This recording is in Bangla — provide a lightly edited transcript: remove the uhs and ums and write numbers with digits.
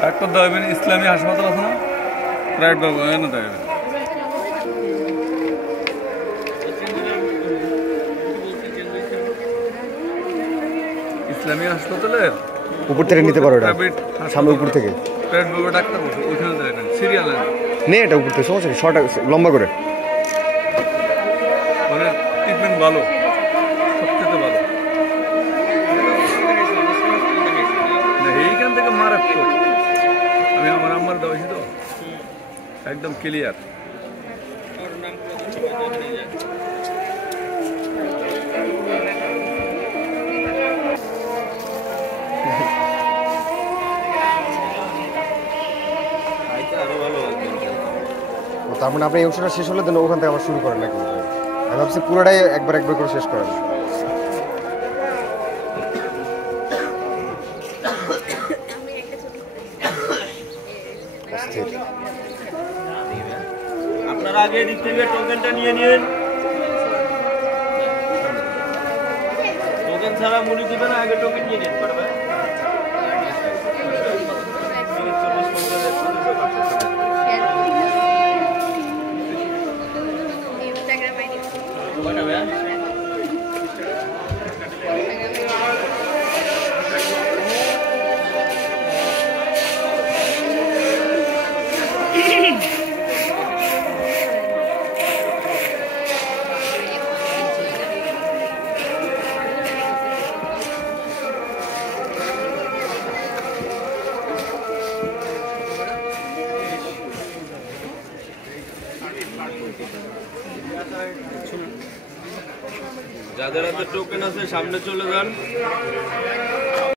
ডাক্তার দেবেন ইসলামী হাসপাতাল আছে না প্রাইভেট বাবু এনে দেবেন ইসলামী হাসপাতালের উপর থেকে নিতে পারো এটা সামনে উপর থেকে প্রাইভেট বাবু ডাক্তার বসে ওইখানে দেবেন সিরিয়াল নে এটা উপর থেকে সমস্যা নেই শর্ট লম্বা করে মানে ট্রিটমেন্ট ভালো সবচেয়ে ভালো এইখান থেকে মারাত্মক আমি আমার আম্মার দেওয়াছি তো একদম ক্লিয়ার তার মানে আপনি এই ওষুধটা শেষ হলে দেন ওখান থেকে আবার শুরু করেন নাকি আমি ভাবছি পুরোটাই একবার করে শেষ করেন আপনারা আগে দিক থেকে টোকেনটা নিয়ে নিন টোকেন ছাড়া মুড়ি দিবেন আগে টোকেন নিয়ে নিন পারবে যাদের হাতে টোকেন আছে সামনে চলে যান।